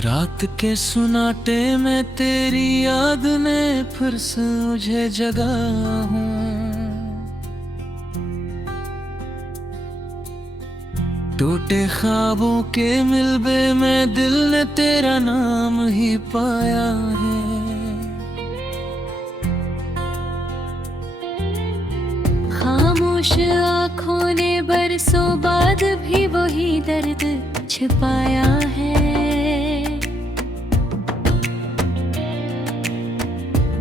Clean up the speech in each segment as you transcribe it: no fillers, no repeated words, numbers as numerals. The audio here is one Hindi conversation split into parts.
रात के सुनाटे में तेरी याद ने फिर से मुझे जगा हूँ। टूटे ख्वाबों के मिलबे में दिल ने तेरा नाम ही पाया है। खामोश आँखों ने बरसों बाद भी वही दर्द छिपाया है।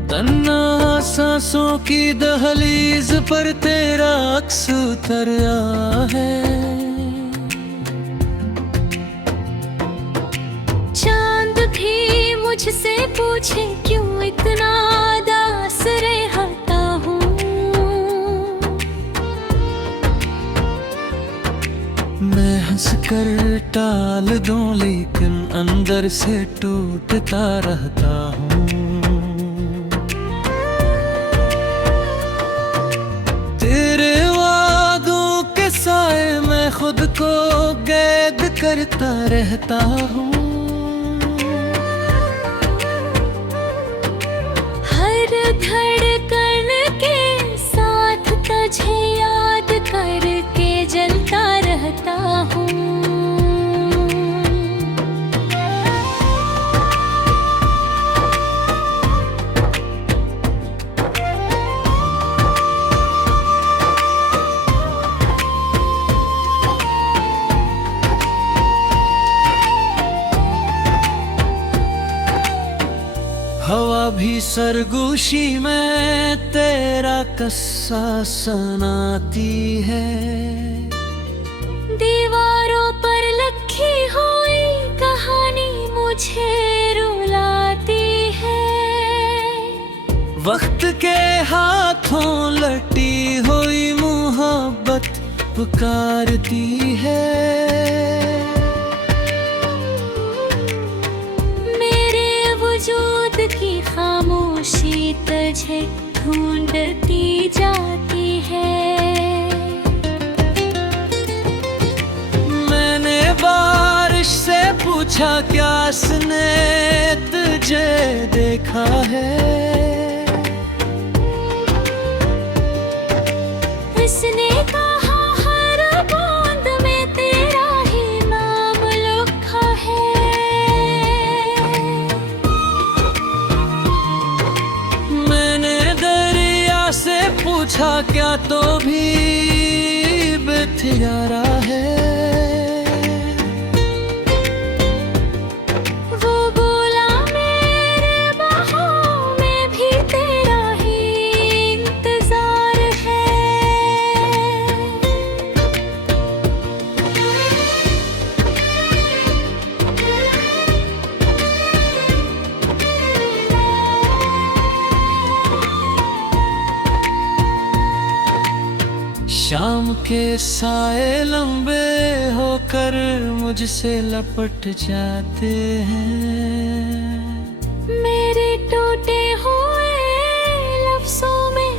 तन्हा सांसों की दहलीज पर तेरा अक्स उतर आया है। चांद भी मुझसे पूछे क्यों इतना दास रहता हूँ। मैं हंस कर टाल दूं लेकिन अंदर से टूटता रहता हूँ। तेरे वादों के साए में खुद को कैद करता रहता हूँ। हर धड़कन के साथ तुझे याद करके जलता रहता हूँ। हवा भी सरगोशी में तेरा किस्सा सुनाती है। दीवारों पर लिखी हुई कहानी मुझे रुलाती है। वक्त के हाथों लटी हुई मोहब्बत पुकारती है। वजूद की खामोशी तुझे ढूंढती जाती है। मैंने बारिश से पूछा क्या इसने तुझे देखा है। इसने कहा हर बूंद में तेरा ही नाम लिखा है। से पूछा क्या तो भी बेथियारा है। वो बोला मेरे बाहों में भी तेरा ही इंतजार है। शाम के साए लंबे होकर मुझसे लपट जाते हैं। मेरे टूटे हुए लफ्जों में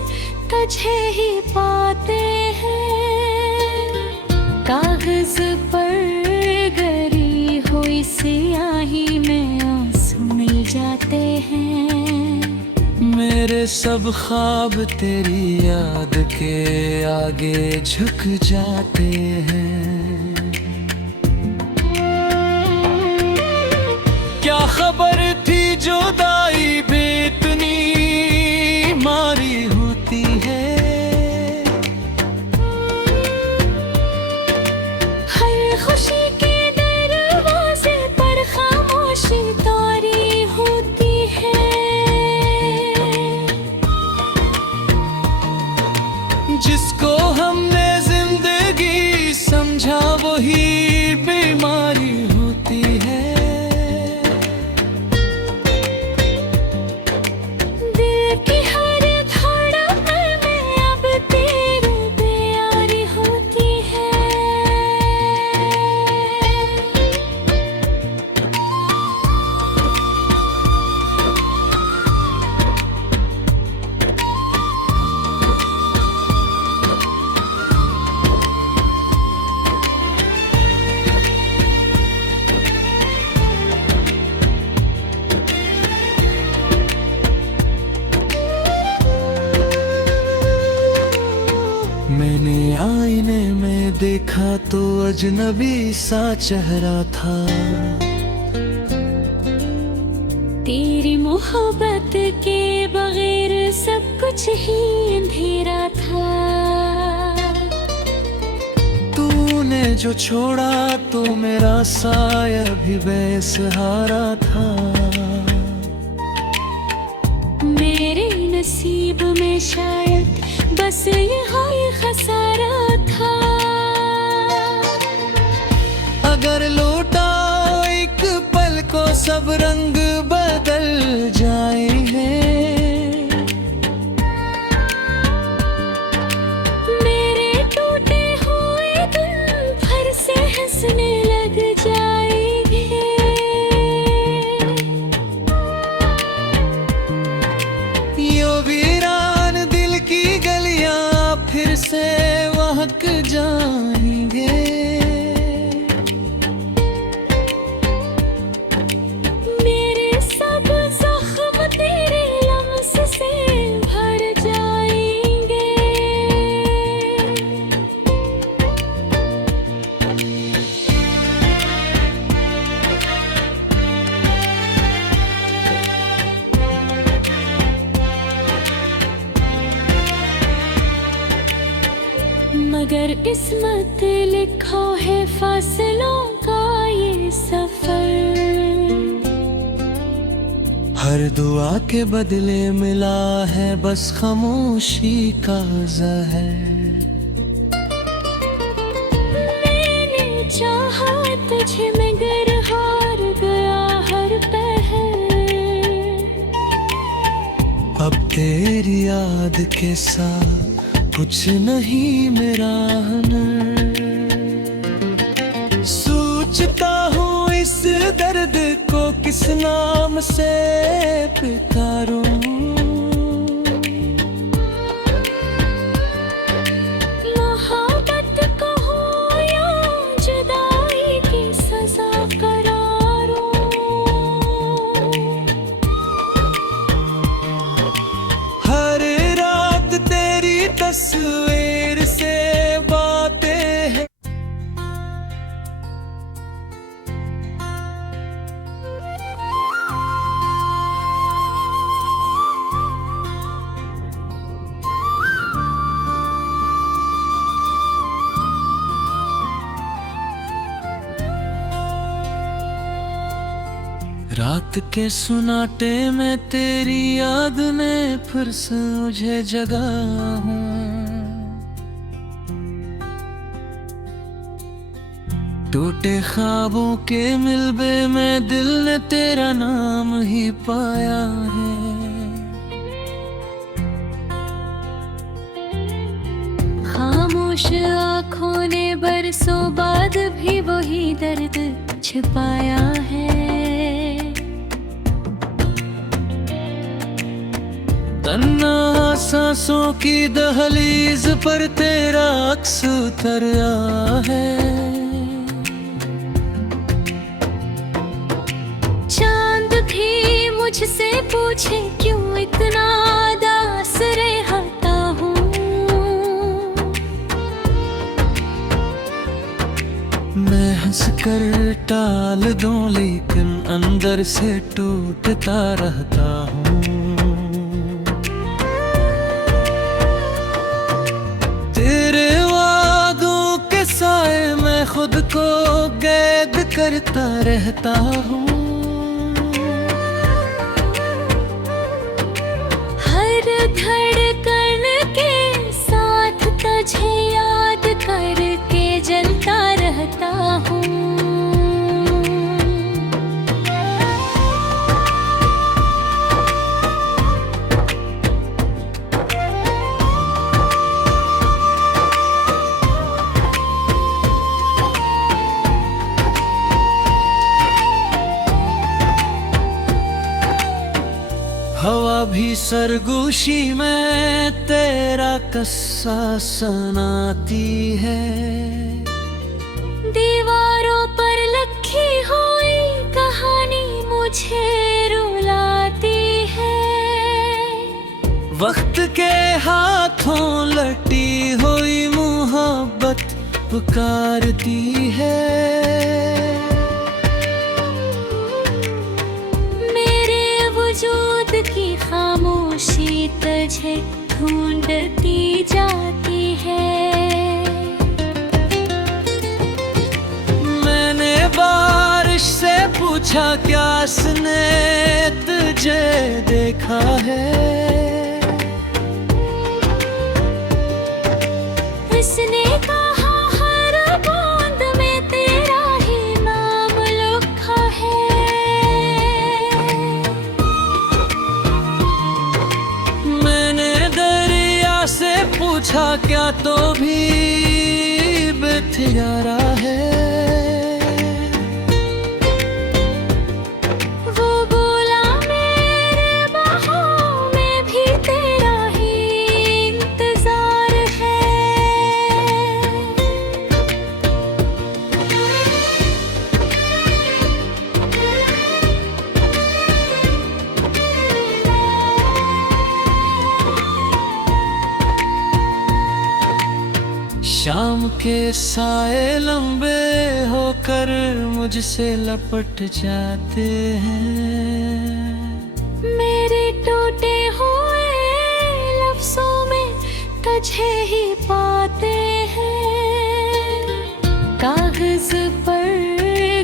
तुझे ही पाते हैं। कागज पर गरी हुई स्याही में आंसू मिल जाते हैं। मेरे सब ख्वाब तेरी याद के आगे झुक जाते हैं। क्या खबर थी जुदाई भी इतनी मारी होती है। हर खुशी के दरवाजे पर खामोशी तारी होती है। जिसको हमने जिंदगी समझा वही बीमारी होती है। देखा तो अजनबी सा चेहरा था। तेरी मोहब्बत के बगैर सब कुछ ही अंधेरा था। तूने जो छोड़ा तो मेरा साया भी बेसहारा था। मेरे नसीब में शायद बस यही खसारा था। अगर लौटा एक पल को सब रंग बदल जाएंगे। मेरे टूटे हुए दिल भर से हंसने लग जाएंगे। यो वीरान दिल की गलियां फिर से महक जाएंगे। मगर किस्मत लिखा है फासलों का ये सफर। हर दुआ के बदले मिला है बस खामोशी का ज़हर। मैंने चाहा तुझे मगर हार गया हर पहर। अब तेरी याद के साथ कुछ नहीं मेरा हुनर। सोचता हूँ इस दर्द को किस नाम से पुकारूं। मोहब्बत कहूँ या जुदाई की सजा करारूं। हर रात तेरी तस्वीर से बातें हैं। रात के सुनाटे में तेरी याद ने फिर से मुझे जगा हूँ। टूटे ख्वाबों के मिलबे में दिल ने तेरा नाम ही पाया है। खामोश आँखों ने बरसों बाद भी वही दर्द छिपाया है। तन्हा सांसों की दहलीज पर तेरा अक्स उतरा है। चांद भी मुझसे पूछे क्यों इतना दास रहता हूँ। मैं हंस कर टाल दूं लेकिन अंदर से टूटता रहता हूँ। तेरे वादों के साए में खुद को कैद करता रहता हूँ। हर धड़कन के साथ तुझे याद करके जलता रहता हूँ। हवा भी सरगोशी में तेरा किस्सा सुनाती है। दीवारों पर लिखी हुई कहानी मुझे रुलाती है। वक्त के हाथों लटी हुई मोहब्बत पुकारती है। मेरे वजूद की खामोशी तुझे ढूंढती जाती है। मैंने बारिश से पूछा क्या इसने तुझे देखा है। इसने कहा हर बूंद में तेरा ही नाम लिखा है। मैंने दरिया से पूछा क्या तो भी बेथियारा है। वो बोला मेरे बाहों में भी तेरा ही इंतजार है। शाम के साए लंबे होकर मुझसे लपट जाते हैं। मेरे टूटे हुए लफ्जों में तुझे ही पाते हैं। कागज पर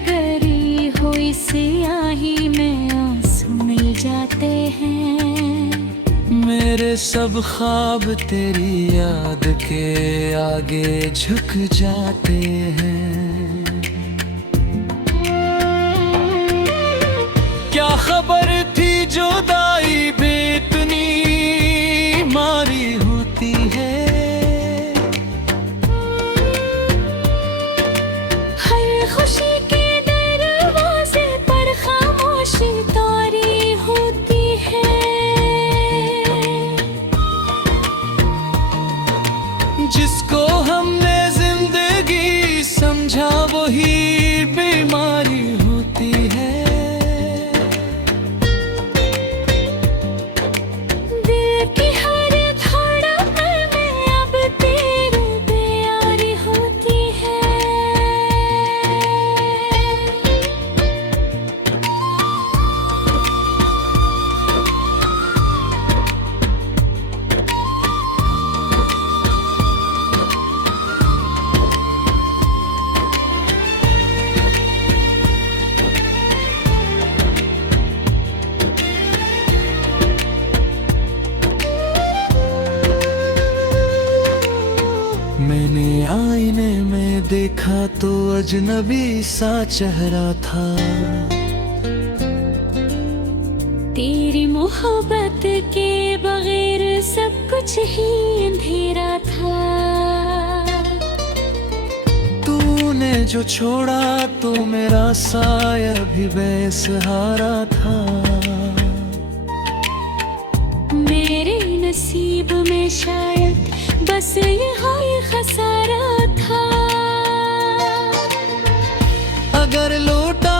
गरी हुई स्याही में आंसू मिल जाते हैं। मेरे सब ख्वाब तेरी याद के आगे झुक जाते हैं। क्या खबर थी जुदाई भी इतनी मारी होती है। हर खुशी के दरवाजे पर खामोशी तारी होती है। जिसको हमने जिंदगी समझा वही बीमारी होती है। दिल की हर धड़कन में अब तेरी प्यारी होती है। मैंने आईने में देखा तो अजनबी सा चेहरा था। तेरी मोहब्बत के बगैर सब कुछ ही अंधेरा था। तूने जो छोड़ा तो मेरा साया भी बेसहारा था। मेरे नसीब में शायद बस यही खसारा था। अगर लौटा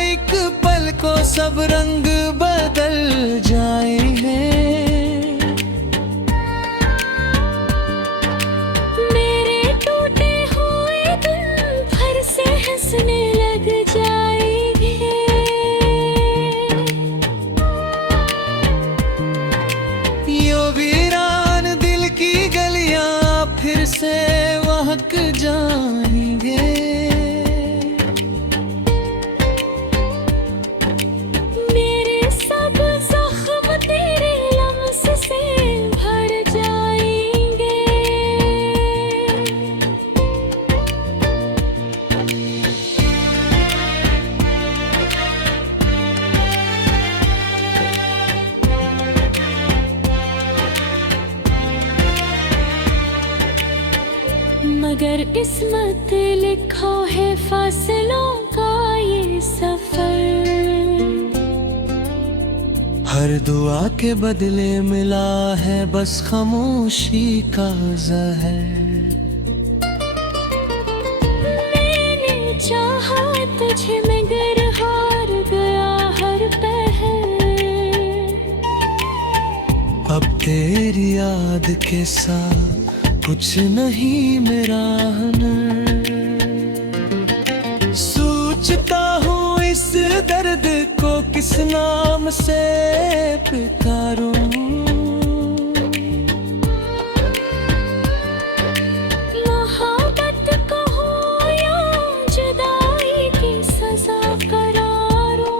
एक पल को सब रंग बदल जाएंगे। मेरे टूटे हुए दिल भर से हंसने लग जाएंगे। यो वीरान दिल की गलियां फिर से महक जाएंगे। मेरे सब जख्म तेरे लम्स से भर जाएंगे। मगर किस्मत लिखो है फासलों का ये सफर। हर दुआ के बदले मिला है बस खामोशी का ज़हर। मैंने चाहा तुझे मगर हार गया हर पहर। अब तेरी याद के साथ कुछ नहीं मेरा हुनर। सोचता हूँ इस दर्द को किस नाम से पुकारूं। मोहब्बत कहूँ या जुदाई की सजा करारूं।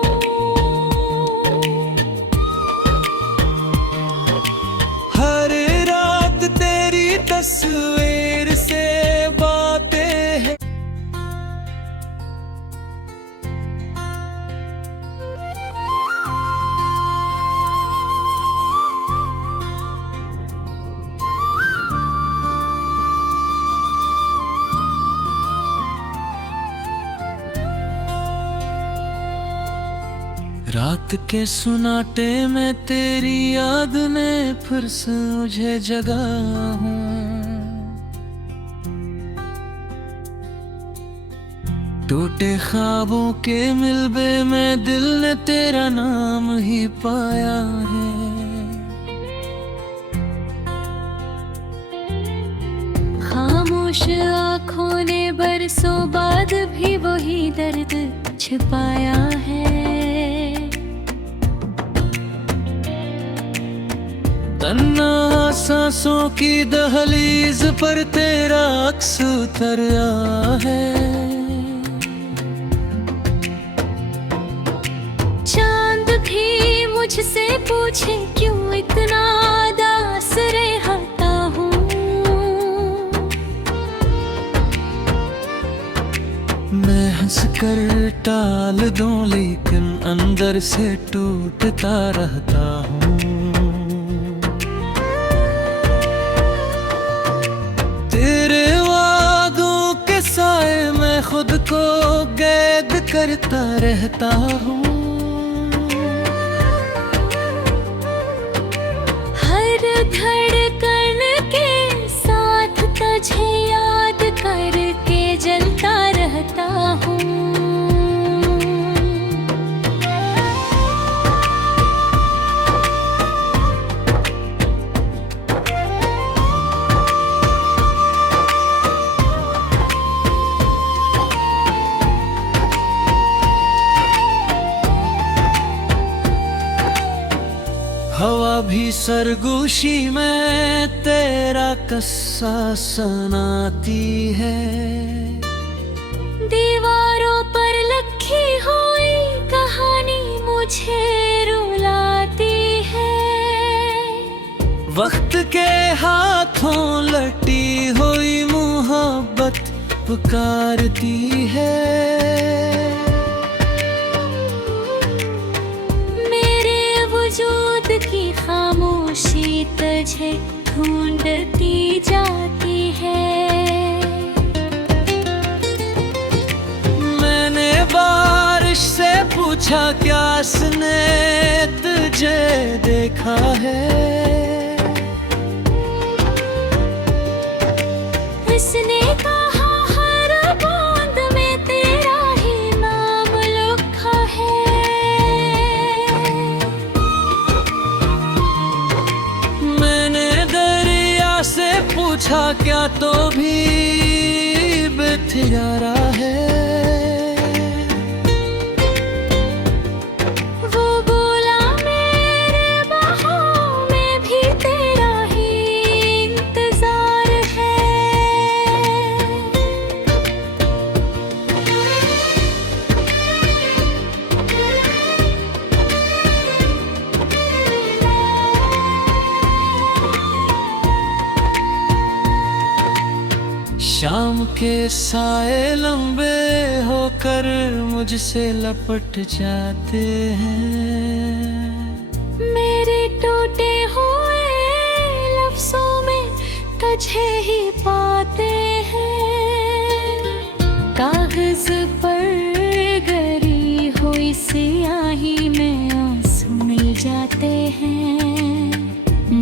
हर रात तेरी तस्वीर से बातें हैं। रात के सुनाटे में तेरी याद ने फिर से मुझे जगा हूँ। टूटे ख्वाबों के मिलबे में दिल ने तेरा नाम ही पाया है। खामोश आँखों ने बरसों बाद भी वही दर्द छिपाया है। तन्हा सांसों की दहलीज पर तेरा अक्स उतरा है। चांद भी मुझसे पूछे क्यों इतना दास रहता हूँ। मैं हंस कर टाल दूं लेकिन अंदर से टूटता रहता हूँ। तेरे वादों के साए में खुद को कैद करता रहता हूँ। हर धड़कन के साथ तुझे याद करके जलता रहता हूँ। हवा भी सरगोशी में तेरा किस्सा सुनाती है। दीवारों पर लिखी हुई कहानी मुझे रुलाती है। वक्त के हाथों लटी हुई मोहब्बत पुकारती है। वजूद की खामोशी तुझे ढूंढती जाती है। मैंने बारिश से पूछा क्या इसने तुझे देखा है। इसने कहा हर बूंद में तेरा ही नाम लिखा है। से पूछा क्या तो भी बेथियारा है। वो बोला मेरे बाहों में भी तेरा ही इंतजार है। शाम के साए लंबे होकर मुझसे लपट जाते हैं। मेरे टूटे हुए लफ्जों में तुझे ही पाते हैं। कागज पर गरी हुई स्याही में आंसू मिल जाते हैं।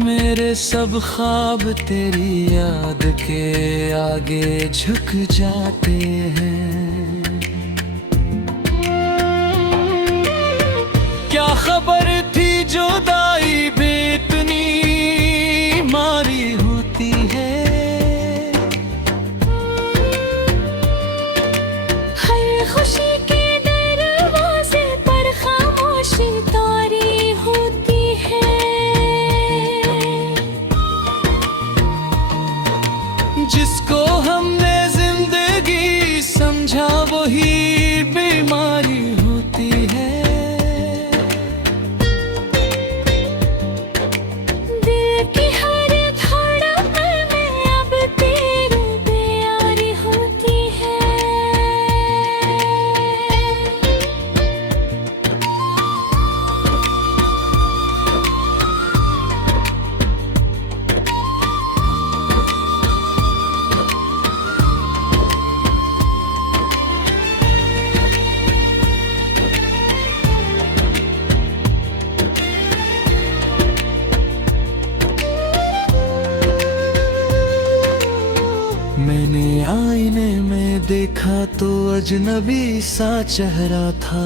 मेरे सब ख्वाब तेरी याद के आगे झुक जाते हैं। क्या खबर थी जुदाई भी इतनी मारी होती है। खुशी के दरवाजे पर खामोशी तारी होती है। जिसको हमने जिंदगी समझा वही बीमारी होती है। दिल की हर धड़कन में अब तेरी प्यारी होती है। मैंने आईने में देखा तो अजनबी सा चेहरा था।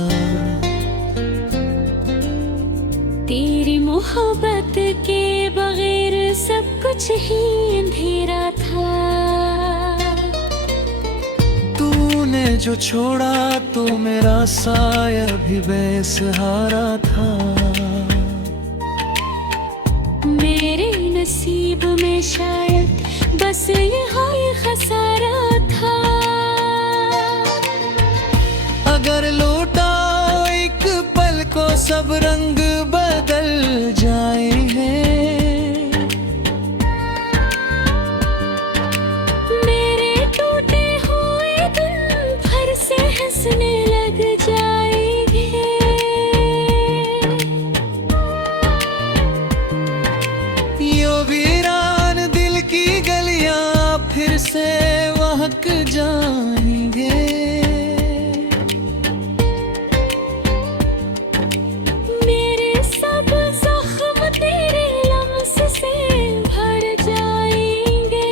तेरी मोहब्बत के बगैर सब कुछ ही अंधेरा था। तूने जो छोड़ा तो मेरा साया भी बेसहारा था। मेरे नसीब में शायद बस यही खसारा था। अगर लौटा एक पल को सब रंग बदल जाएंगे। मेरे टूटे हुए दिल भर से हंसने लग जाएंगे। यो वीरान दिल की गलियां फिर से महक जाएंगे। मेरे सब जख्म तेरे लम्स से भर जाएंगे।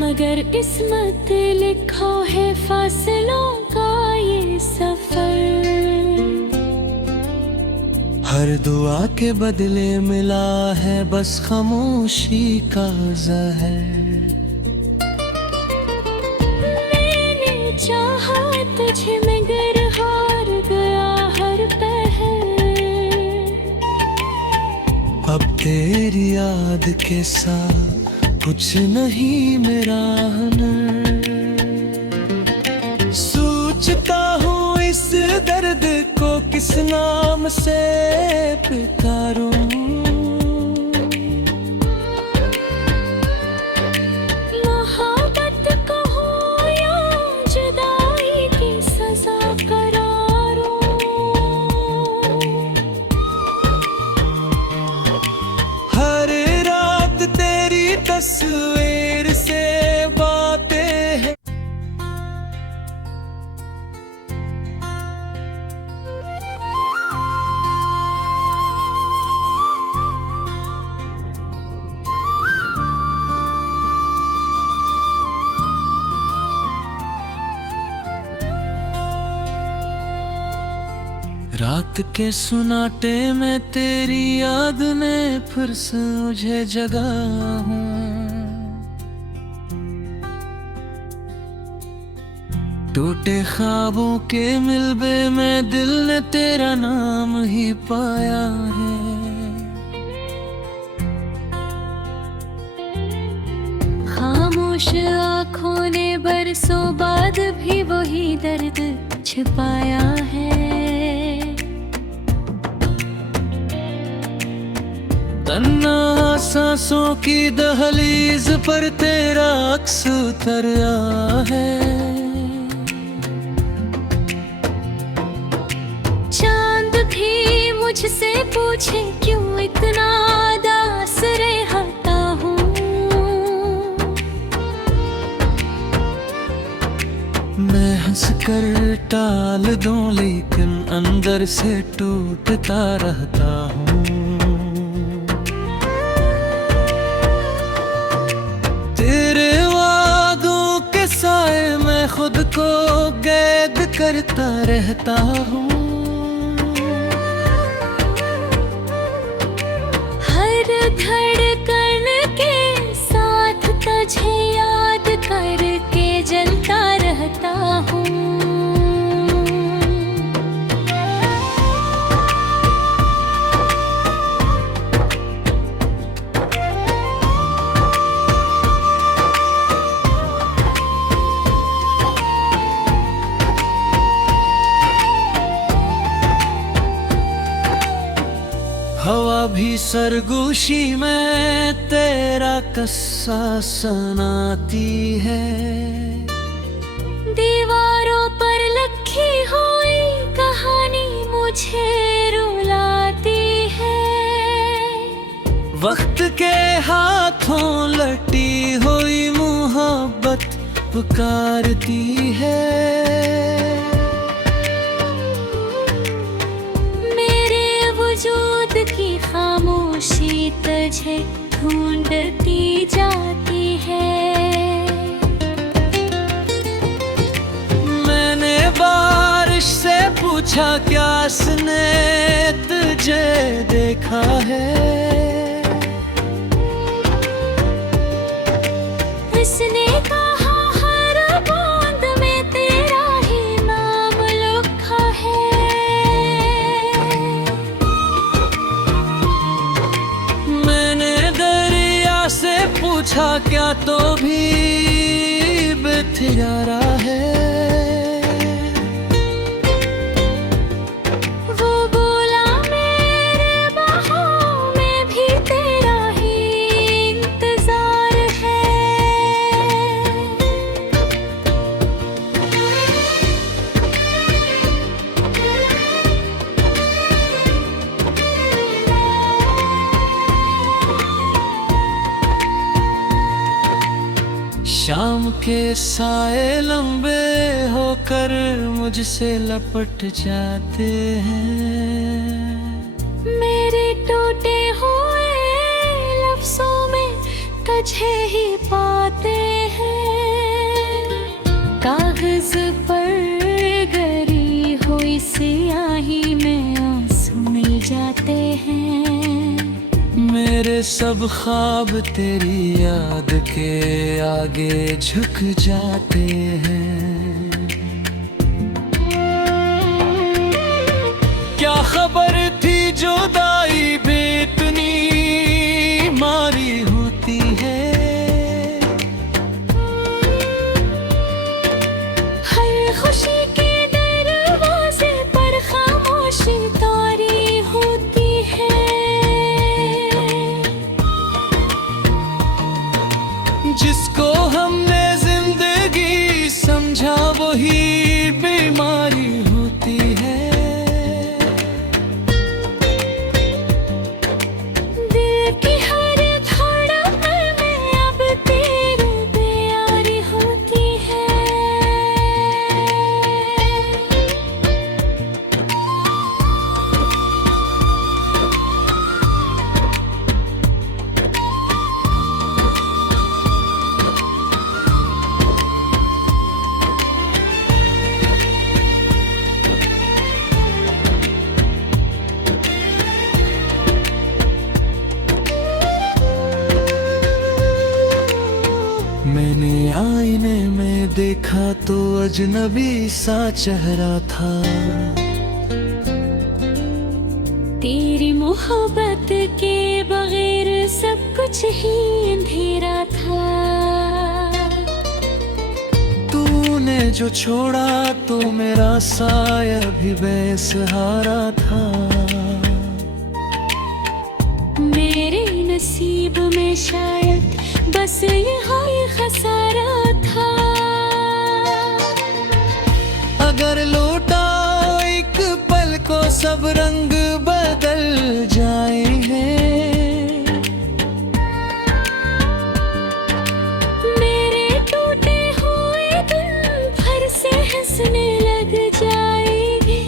मगर किस्मत लिखा है फासलों का ये सफर। हर दुआ के बदले मिला है बस खामोशी का ज़हर। मैंने चाहा तुझे मगर हार गया हर पहर। अब तेरी याद के साथ कुछ नहीं मेरा हुनर। सोचता हूँ इस दर्द को किस नाम से पुकारूं। मोहब्बत कहूँ या जुदाई की सजा करारूं। हर रात तेरी तस्वीर से बातें हैं। रात के सुनाटे में तेरी याद ने फिर से मुझे जगा हूँ। टूटे ख्वाबों के मिलबे में दिल ने तेरा नाम ही पाया है। खामोश आँखों ने बरसों बाद भी वही दर्द छिपाया है। तन्हा सांसों की दहलीज पर तेरा अक्स उतर आया है। चांद भी मुझसे पूछे क्यों इतना दास रहता हूँ। मैं हंस कर टाल दूं लेकिन अंदर से टूटता रहता हूँ। तेरे वादों के साए में खुद को कैद करता रहता हूँ। हर धड़कन के साथ तुझे याद करके जलता रहता हूँ। हवा भी सरगोशी में तेरा किस्सा सुनाती है। दीवारों पर लिखी हुई कहानी मुझे रुलाती है। वक्त के हाथों लटी हुई मोहब्बत पुकारती है। वजूद की खामोशी तुझे ढूंढती जाती है। मैंने बारिश से पूछा क्या इसने तुझे देखा है। इसने कहा हर बूंद में तेरा ही नाम लिखा है। से पूछा क्या तो भी बेथियारा है। वो बोला मेरे बाहों में भी तेरा ही इंतजार है। शाम के साए लंबे होकर मुझसे लपट जाते हैं। मेरे टूटे हुए लफ्जों में तुझे ही पाते हैं। कागज पर गरी हुई स्याही में आंसू मिल जाते हैं। मेरे सब ख्वाब तेरी याद के आगे झुक जाते हैं। क्या खबर थी जुदाई भी इतनी मारी होती है। हर खुशी के दरवाजे पर खामोशी तारी होती है। जिसको हमने जिंदगी समझा वही बीमारी होती है। दिल की हर धड़कन में अब तेरी प्यारी होती है। मैंने आईने में देखा तो अजनबी सा चेहरा था। तेरी मोहब्बत के बगैर सब कुछ ही अंधेरा था। तूने जो छोड़ा तो मेरा साया भी बेसहारा था। मेरे नसीब में शायद बस यही खसारा था। अगर लौटा एक पल को सब रंग बदल जाएंगे। मेरे टूटे हुए दिल भर से हंसने लग जाएंगे।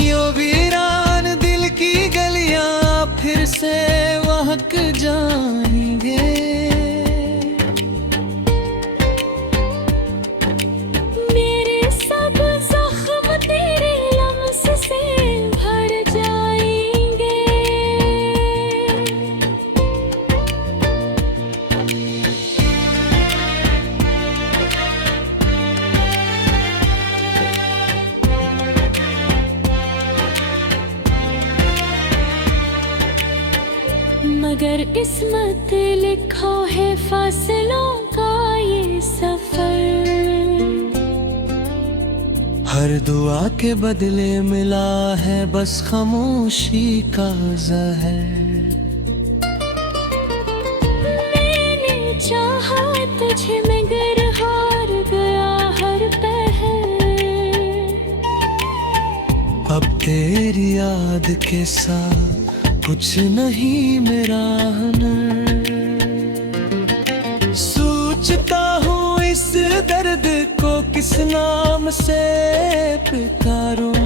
यो वीरान दिल की गलियां फिर से महक जाएंगे। किस्मत लिखो है फासलों का ये सफर। हर दुआ के बदले मिला है बस खामोशी का ज़हर। मैंने चाहा तुझे मगर हार गया हर पहर। अब तेरी याद के साथ कुछ नहीं मेरा हुनर। सोचता हूँ इस दर्द को किस नाम से पुकारूं।